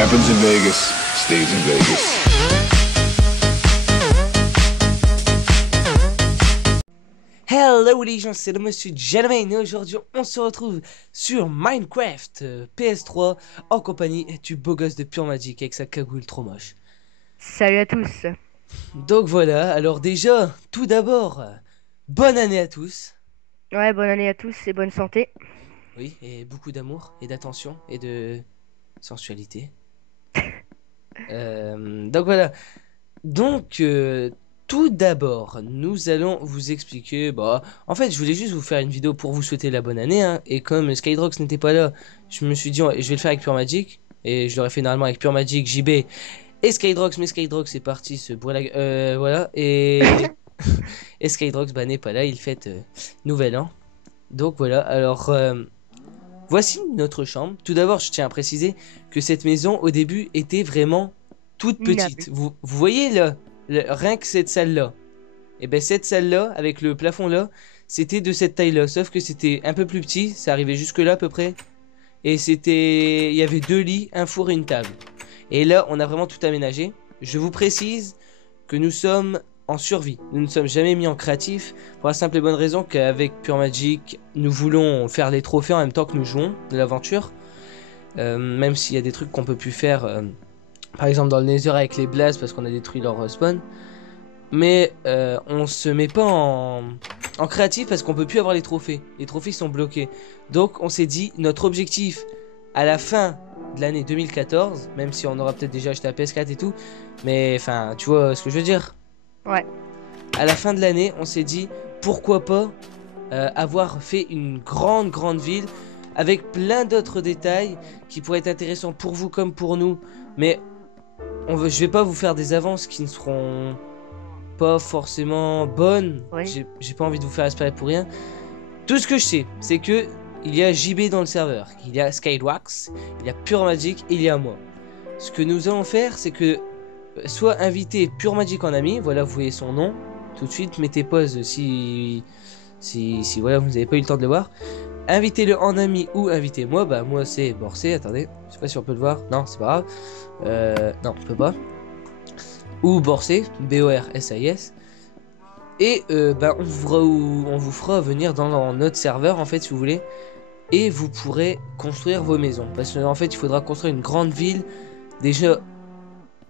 happens in Vegas stays in Vegas. Hello les gens, c'est le monsieur Gentleman et aujourd'hui on se retrouve sur Minecraft PS3 en compagnie du beau gosse de Pure Magic avec sa cagoule trop moche. Salut à tous. Donc voilà, alors déjà, tout d'abord, bonne année à tous. Ouais, bonne année à tous et bonne santé. Oui, et beaucoup d'amour et d'attention et de sensualité. Donc voilà, donc tout d'abord, nous allons vous expliquer, bah, en fait, je voulais juste vous faire une vidéo pour vous souhaiter la bonne année, hein, et comme Skydrox n'était pas là, je me suis dit, je vais le faire avec Pure Magic, et je l'aurais fait normalement avec Pure Magic, JB et Skydrox, mais Skydrox est parti se boire la voilà, et, et Skydrox, bah, n'est pas là, il fête Nouvel An. Donc voilà, alors, voici notre chambre. Tout d'abord, je tiens à préciser que cette maison, au début, était vraiment toute petite. Vous voyez là, rien que cette salle-là. Et ben cette salle-là, avec le plafond-là, c'était de cette taille-là. Sauf que c'était un peu plus petit, ça arrivait jusque-là à peu près. Et il y avait 2 lits, un four et une table. Et là, on a vraiment tout aménagé. Je vous précise que nous sommes en survie. Nous ne sommes jamais mis en créatif pour la simple et bonne raison qu'avec Pure Magic, nous voulons faire les trophées en même temps que nous jouons de l'aventure. Même s'il y a des trucs qu'on peut plus faire, par exemple dans le Nether avec les blazes parce qu'on a détruit leur spawn. Mais on se met pas en créatif parce qu'on peut plus avoir les trophées. Les trophées sont bloqués. Donc on s'est dit notre objectif à la fin de l'année 2014, même si on aura peut-être déjà acheté la PS4 et tout, mais enfin tu vois ce que je veux dire. Ouais. À la fin de l'année, on s'est dit pourquoi pas avoir fait une grande ville avec plein d'autres détails qui pourraient être intéressants pour vous comme pour nous. Mais je vais pas vous faire des avances qui ne seront pas forcément bonnes. Oui. J'ai pas envie de vous faire espérer pour rien. Tout ce que je sais, c'est que il y a JB dans le serveur, il y a Skydrox, il y a Pure Magic, et il y a moi. Ce que nous allons faire, c'est que soit inviter Pure Magic en ami, voilà, vous voyez son nom. Tout de suite, mettez pause si voilà, vous n'avez pas eu le temps de le voir. Invitez-le en ami ou invitez-moi. Bah, moi, c'est Borsé. Attendez, je sais pas si on peut le voir. Non, c'est pas grave. Non, on peut pas. Ou Borsé, B-O-R-S-I-S. Et bah, on vous fera venir dans notre serveur, en fait, si vous voulez. Et vous pourrez construire vos maisons. Parce qu'en fait, il faudra construire une grande ville. Déjà,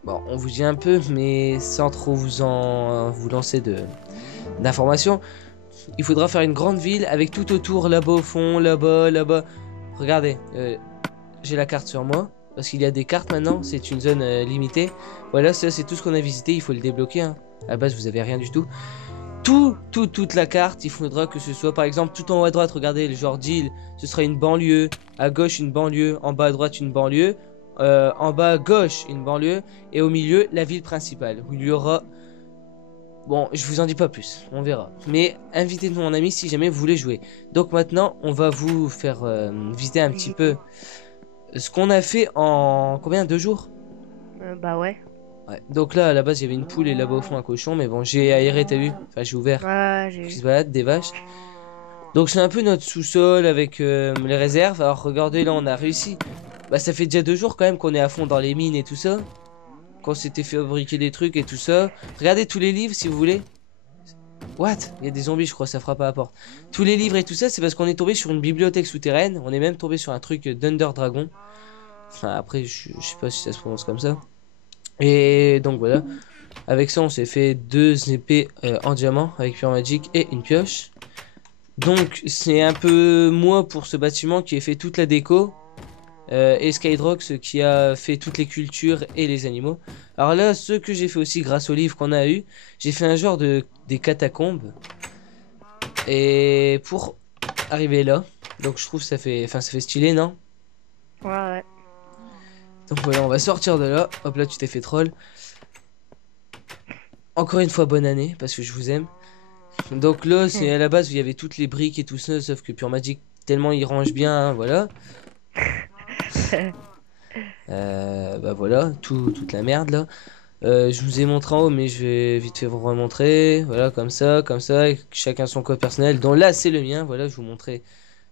bon, on vous dit un peu, mais sans trop vous lancer d'informations. Il faudra faire une grande ville avec tout autour, là-bas au fond, là-bas, là-bas. Regardez, j'ai la carte sur moi. Parce qu'il y a des cartes maintenant, c'est une zone limitée. Voilà, ça c'est tout ce qu'on a visité, il faut le débloquer. Hein. À la base, vous avez rien du tout. Toute la carte, il faudra que ce soit par exemple tout en haut à droite, regardez, le genre d'île, ce sera une banlieue. À gauche, une banlieue. En bas à droite, une banlieue. En bas à gauche, une banlieue. Et au milieu, la ville principale. Où il y aura... Bon, je vous en dis pas plus, on verra. Mais invitez-nous mon ami si jamais vous voulez jouer. Donc maintenant, on va vous faire visiter un petit peu ce qu'on a fait en combien? 2 jours? Bah ouais. Ouais. Donc là, à la base, il y avait une poule et là-bas au fond un cochon. Mais bon, j'ai aéré, t'as vu? Enfin, j'ai ouvert. Ouais, j'ai Qui se vu. baladent, des vaches. Donc c'est un peu notre sous-sol avec les réserves. Alors regardez, là, on a réussi. Bah, ça fait déjà 2 jours quand même qu'on est à fond dans les mines et tout ça. Qu'on s'était fait fabriquer des trucs et tout ça. Regardez tous les livres si vous voulez. What? Il y a des zombies, je crois, ça frappe à la porte. Tous les livres et tout ça, c'est parce qu'on est tombé sur une bibliothèque souterraine. On est même tombé sur un truc d'Under Dragon. Enfin, après, je sais pas si ça se prononce comme ça. Et donc voilà. Avec ça, on s'est fait 2 épées en diamant avec Pure Magic et une pioche. Donc, c'est un peu moi pour ce bâtiment qui a fait toute la déco. Et Skydrox qui a fait toutes les cultures et les animaux. Alors là, ce que j'ai fait aussi grâce au livre qu'on a eu, j'ai fait un genre des catacombes. Et pour arriver là, donc je trouve ça fait stylé, non? Ouais, ouais. Donc voilà, on va sortir de là. Hop là, tu t'es fait troll. Encore une fois, bonne année, parce que je vous aime. Donc là, c'est à la base où il y avait toutes les briques et tout ça, sauf que Pure Magic, tellement il range bien, hein, voilà. Bah voilà, toute la merde là. Je vous ai montré en haut, mais je vais vite fait vous remontrer. Voilà, comme ça, avec chacun son coffre personnel. Donc là, c'est le mien. Voilà, je vous montrais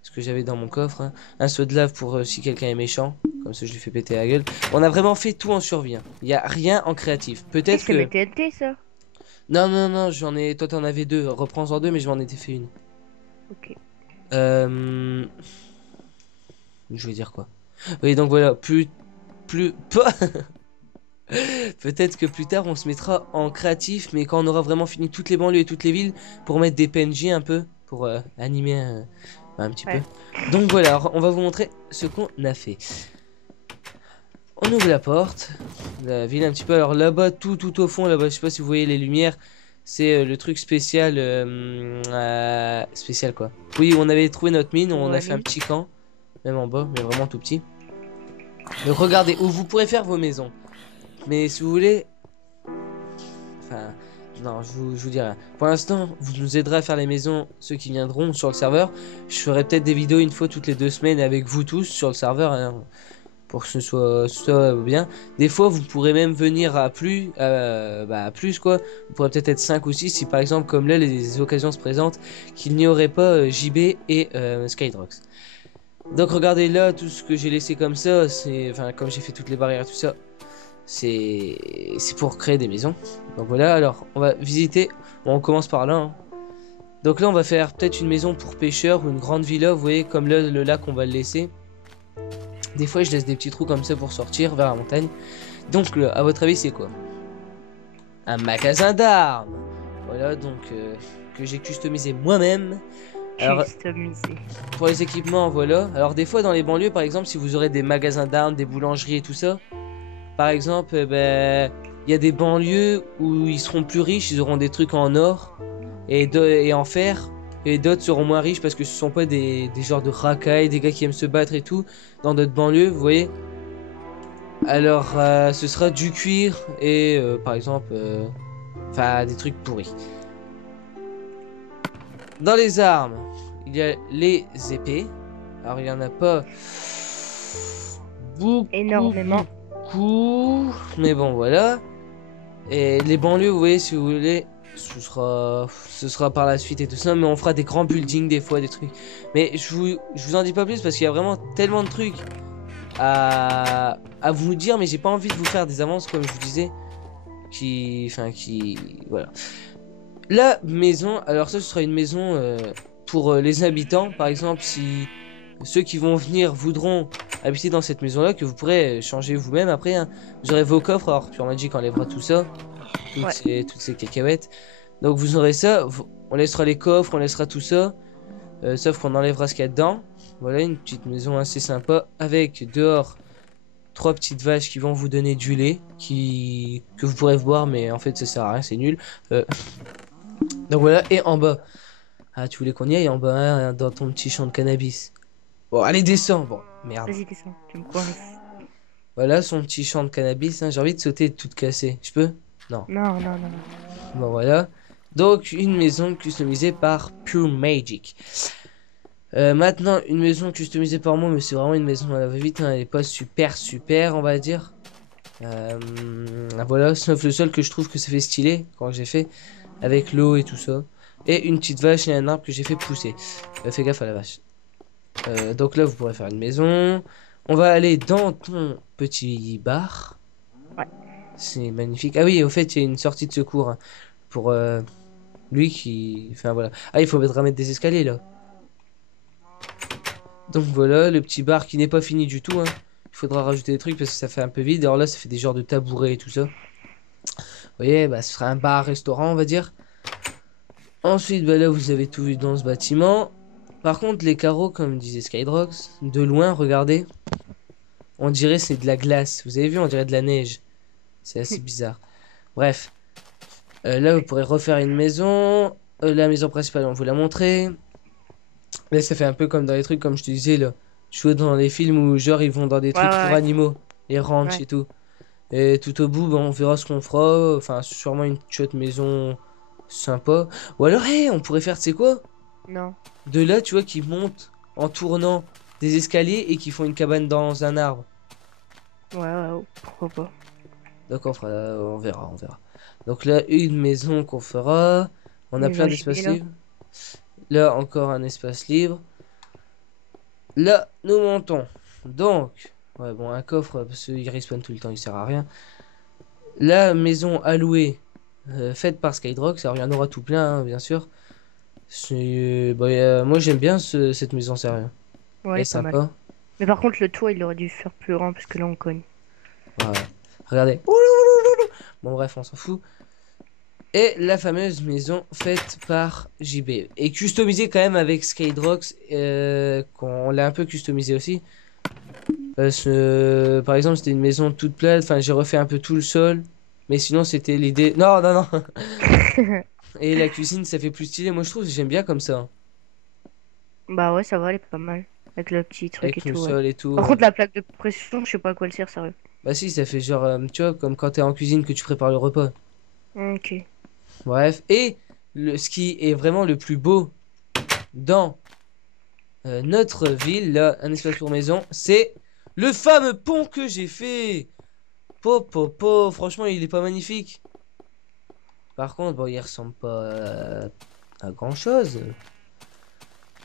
ce que j'avais dans mon coffre. Hein. Un seau de lave pour si quelqu'un est méchant. Comme ça, je lui fais péter la gueule. On a vraiment fait tout en survie. Hein. Il n'y a rien en créatif. Peut-être C'est que... mes TNT, ça. Non, non, non, j'en ai... Toi, t'en avais deux. Reprends-en deux, mais je m'en étais fait une. Ok. Je vais dire quoi? Oui, donc voilà. Pas... Peut-être que plus tard, on se mettra en créatif, mais quand on aura vraiment fini toutes les banlieues et toutes les villes, pour mettre des PNJ un peu, pour animer un petit peu. Ouais. Donc voilà, alors, on va vous montrer ce qu'on a fait. On ouvre la porte, la ville un petit peu. Alors là-bas, tout au fond, là-bas, je sais pas si vous voyez les lumières, c'est le truc spécial. Spécial quoi? Oui, on avait trouvé notre mine, on a fait un petit camp, même en bas, mais vraiment tout petit. Donc regardez, où vous pourrez faire vos maisons. Mais si vous voulez... Enfin... Non, je vous dis rien. Pour l'instant, vous nous aiderez à faire les maisons, ceux qui viendront sur le serveur. Je ferai peut-être des vidéos une fois toutes les 2 semaines avec vous tous sur le serveur, hein, pour que ce soit bien. Des fois, vous pourrez même venir à plus, à plus quoi. Vous pourrez peut-être être 5 ou 6 si par exemple, comme là, les occasions se présentent, qu'il n'y aurait pas JB et Skydrox. Donc regardez là, tout ce que j'ai laissé comme ça, c'est... Enfin, comme j'ai fait toutes les barrières, tout ça. C'est pour créer des maisons. Donc voilà, alors on va visiter. Bon, on commence par là. Hein. Donc là, on va faire peut-être une maison pour pêcheurs ou une grande villa. Vous voyez, comme là, le lac, on va le laisser. Des fois, je laisse des petits trous comme ça pour sortir vers la montagne. Donc là, à votre avis, c'est quoi? Un magasin d'armes. Voilà, donc que j'ai customisé moi-même. Alors, Customisé. pour les équipements, voilà. Alors des fois, dans les banlieues, par exemple, si vous aurez des magasins d'armes, des boulangeries et tout ça. Par exemple, ben, il y a des banlieues où ils seront plus riches, ils auront des trucs en or et en fer, et d'autres seront moins riches parce que ce sont pas des genres de racailles, des gars qui aiment se battre et tout, dans d'autres banlieues, vous voyez. Alors, ce sera du cuir et, par exemple, enfin, des trucs pourris. Dans les armes, il y a les épées. Alors, il y en a pas beaucoup. Énormément. Mais bon, voilà. Et les banlieues, vous voyez, si vous voulez, ce sera par la suite et tout ça. Mais on fera des grands buildings des fois, des trucs. Mais je vous en dis pas plus parce qu'il y a vraiment tellement de trucs à vous dire. Mais j'ai pas envie de vous faire des avances, comme je vous disais. Voilà. La maison, alors ça, ce sera une maison pour les habitants. Par exemple, si ceux qui vont venir voudront habiter dans cette maison-là, que vous pourrez changer vous-même après. Hein. Vous aurez vos coffres, alors Pure Magic enlèvera tout ça, toutes ces cacahuètes. Donc vous aurez ça, on laissera les coffres, on laissera tout ça, sauf qu'on enlèvera ce qu'il y a dedans. Voilà, une petite maison assez sympa, avec dehors 3 petites vaches qui vont vous donner du lait, que vous pourrez boire, mais en fait ça sert à rien, c'est nul. Donc voilà, et en bas, ah tu voulais qu'on y aille en bas, hein, dans ton petit champ de cannabis. Bon, allez, descends. Bon, merde. Vas-y, descends, tu me coinces. Voilà son petit champ de cannabis. Hein. J'ai envie de sauter et de tout casser. Je peux? Non. Non, non, non. Bon, voilà. Donc, une maison customisée par Pure Magic. Maintenant, une maison customisée par moi, mais c'est vraiment une maison à la va-vite. Hein. Elle est pas super, on va dire. Voilà, sauf le seul que je trouve que ça fait stylé quand j'ai fait. Avec l'eau et tout ça. Et une petite vache et un arbre que j'ai fait pousser. Fais gaffe à la vache. Donc là, vous pourrez faire une maison. On va aller dans ton petit bar. Ouais. C'est magnifique. Ah oui, au fait, il y a une sortie de secours hein, pour lui qui... Enfin, voilà. Ah, il faut remettre des escaliers, là. Donc voilà, le petit bar qui n'est pas fini du tout. Hein. Il faudra rajouter des trucs parce que ça fait un peu vide. Alors là, ça fait des genres de tabourets et tout ça. Vous voyez, bah, ce sera un bar-restaurant, on va dire. Ensuite, bah, là, vous avez tout vu dans ce bâtiment. Par contre, les carreaux, comme disait Skydrox, de loin, regardez, on dirait c'est de la glace. Vous avez vu, on dirait de la neige. C'est assez bizarre. Bref, là, vous pourrez refaire une maison. La maison principale, on vous l'a montré. Là, ça fait un peu comme dans les trucs, comme je te disais, là. Je vois dans les films où, genre, ils vont dans des trucs pour animaux, les ranchs et tout. Et tout au bout, bah, on verra ce qu'on fera. Enfin, sûrement une chouette maison sympa. Ou alors, hey, on pourrait faire, tu sais quoi? Non. De là, tu vois, qui montent en tournant des escaliers et qui font une cabane dans un arbre. Ouais, pourquoi pas. Donc on verra. Donc là, une maison qu'on fera. On a Maison plein d'espaces là. libres. Là, encore un espace libre. Là, nous montons. Donc, Ouais, bon, un coffre, parce qu'il respawn tout le temps, il sert à rien. La maison allouée, faite par Skydrox, alors il y en aura tout plein, hein, bien sûr. Moi j'aime bien cette maison, sérieux. Elle est Ouais, pas mal. sympa. Mais par contre, le toit, il aurait dû faire plus grand parce que là, on cogne. Ouais. Regardez. Ouloulouloulou. Bon, bref, on s'en fout. Et la fameuse maison faite par JB. Et customisée quand même avec Skydrox, qu'on l'a un peu customisée aussi. Parce que, par exemple, c'était une maison toute plate. Enfin, j'ai refait un peu tout le sol. Mais sinon, c'était l'idée. Non, non, non. Et la cuisine, ça fait plus stylé. Moi, je trouve, j'aime bien comme ça. Bah ouais, ça va, elle est pas mal. Avec le petit truc et Avec le tout, ouais. sol et tout. Par contre, la plaque de pression, je sais pas à quoi elle sert, sérieux. Bah si, ça fait genre, tu vois, comme quand t'es en cuisine que tu prépares le repas. Ok. Bref. Et ce qui est vraiment le plus beau dans notre ville, là, un espace pour maison, c'est le fameux pont que j'ai fait. Franchement, il est pas magnifique. Par contre, bon, il ressemble pas à grand chose.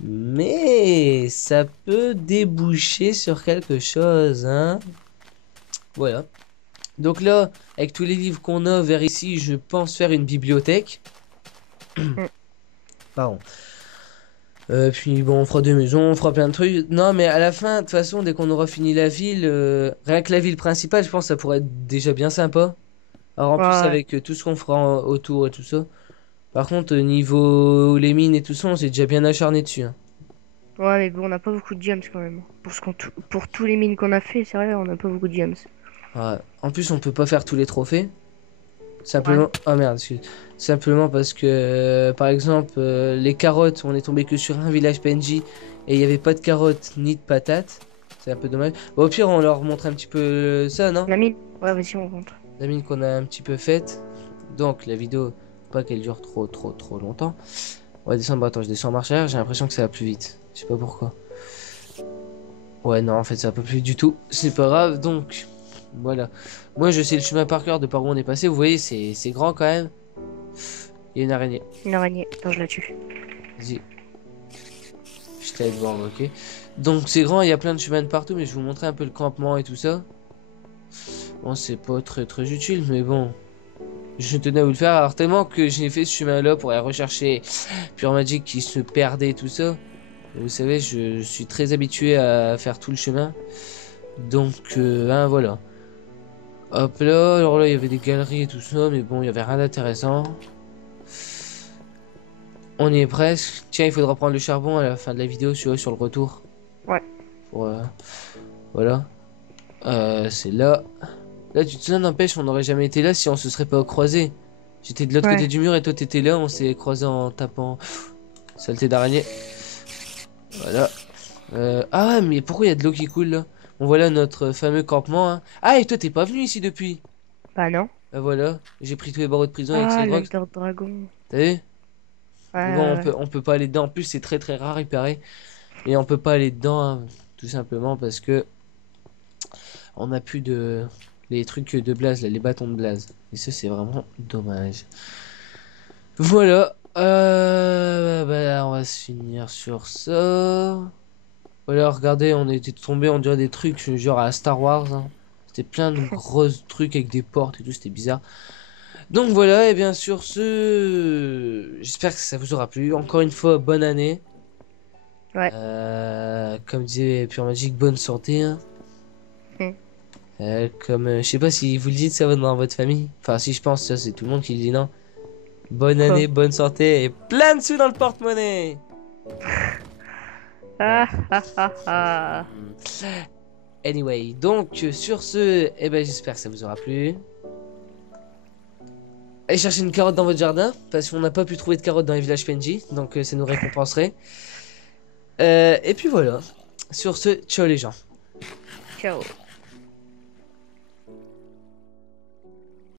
Mais ça peut déboucher sur quelque chose, hein. Voilà. Donc là, avec tous les livres qu'on a vers ici, je pense faire une bibliothèque. Mm. Pardon. Puis bon, on fera des maisons, on fera plein de trucs. Non, mais à la fin, de toute façon, dès qu'on aura fini la ville, rien que la ville principale, je pense que ça pourrait être déjà bien sympa. Alors en plus, Ouais, avec tout ce qu'on fera autour et tout ça. Par contre, niveau les mines et tout ça, on s'est déjà bien acharné dessus, hein. ouais, mais bon, on n'a pas beaucoup de gems quand même. Pour tous les mines qu'on a fait, c'est vrai, on n'a pas beaucoup de gems. Ouais. En plus, on peut pas faire tous les trophées. Ouais. Simplement. Ah merde, excuse. Simplement parce que, par exemple, les carottes, on est tombé que sur un village PNJ et il n'y avait pas de carottes ni de patates. C'est un peu dommage. Bon, au pire, on leur montre un petit peu ça, non? La mine? Ouais, vas-y, on rentre. La mine qu'on a un petit peu faite. Donc, la vidéo, pas qu'elle dure trop longtemps. On va descendre. Bon, attends, je descends en marche arrière. J'ai l'impression que ça va plus vite. Je sais pas pourquoi. Ouais, non, en fait, ça va pas plus vite du tout. C'est pas grave, donc. Voilà. Moi, je sais le chemin par cœur de par où on est passé. Vous voyez, c'est grand quand même. Il y a une araignée. Une araignée. Attends, je la tue. Vas-y. Je t'aide voir, ok. Donc c'est grand, il y a plein de chemins de partout, mais je vais vous montrer un peu le campement et tout ça. Bon, c'est pas très utile, mais bon. Je tenais à vous le faire. Alors tellement que j'ai fait ce chemin-là pour aller rechercher Pure Magic qui se perdait et tout ça. Et vous savez, je suis très habitué à faire tout le chemin. Donc, hein, voilà. Hop là, alors là, il y avait des galeries et tout ça, mais bon, il y avait rien d'intéressant. On y est presque. Tiens, il faudra prendre le charbon à la fin de la vidéo sur le retour. Ouais. Pour, voilà. C'est là. Là, tu te souviens, n'empêche, on n'aurait jamais été là si on se serait pas croisés. J'étais de l'autre côté Ouais. du mur et toi t'étais là, on s'est croisés en tapant. Saleté d'araignée. Voilà. Ah, mais pourquoi il y a de l'eau qui coule là? Bon, voilà notre fameux campement, hein. Ah, et toi t'es pas venu ici depuis? Bah non. Bah voilà. J'ai pris tous les barreaux de prison avec Ah, Skydrox. l'Elder Dragon. T'as vu? Ouais, Mais bon, ouais, ouais. on peut pas aller dedans. En plus, c'est très rare, il paraît. Et on peut pas aller dedans, hein, tout simplement parce que on a plus de les trucs de blaze, là, les bâtons de blaze. Et ça, c'est vraiment dommage. Voilà. On va se finir sur ça. Voilà, regardez, on était tombé, on dirait des trucs genre à Star Wars, hein. C'était plein de gros trucs avec des portes et tout, c'était bizarre. Donc voilà, et bien sur ce, j'espère que ça vous aura plu. Encore une fois, bonne année. Ouais. Comme disait Pure Magic, bonne santé, hein. Mm. Je sais pas si vous le dites ça dans votre famille. Enfin, si je pense, ça c'est tout le monde qui le dit, non. Bonne Quoi? année, bonne santé et plein de sous dans le porte-monnaie. Ah, ah, ah, ah. Anyway, donc sur ce, eh ben, j'espère que ça vous aura plu. Allez chercher une carotte dans votre jardin, parce qu'on n'a pas pu trouver de carottes dans les villages PNJ, donc ça nous récompenserait. Et puis voilà. Sur ce, ciao les gens. Ciao.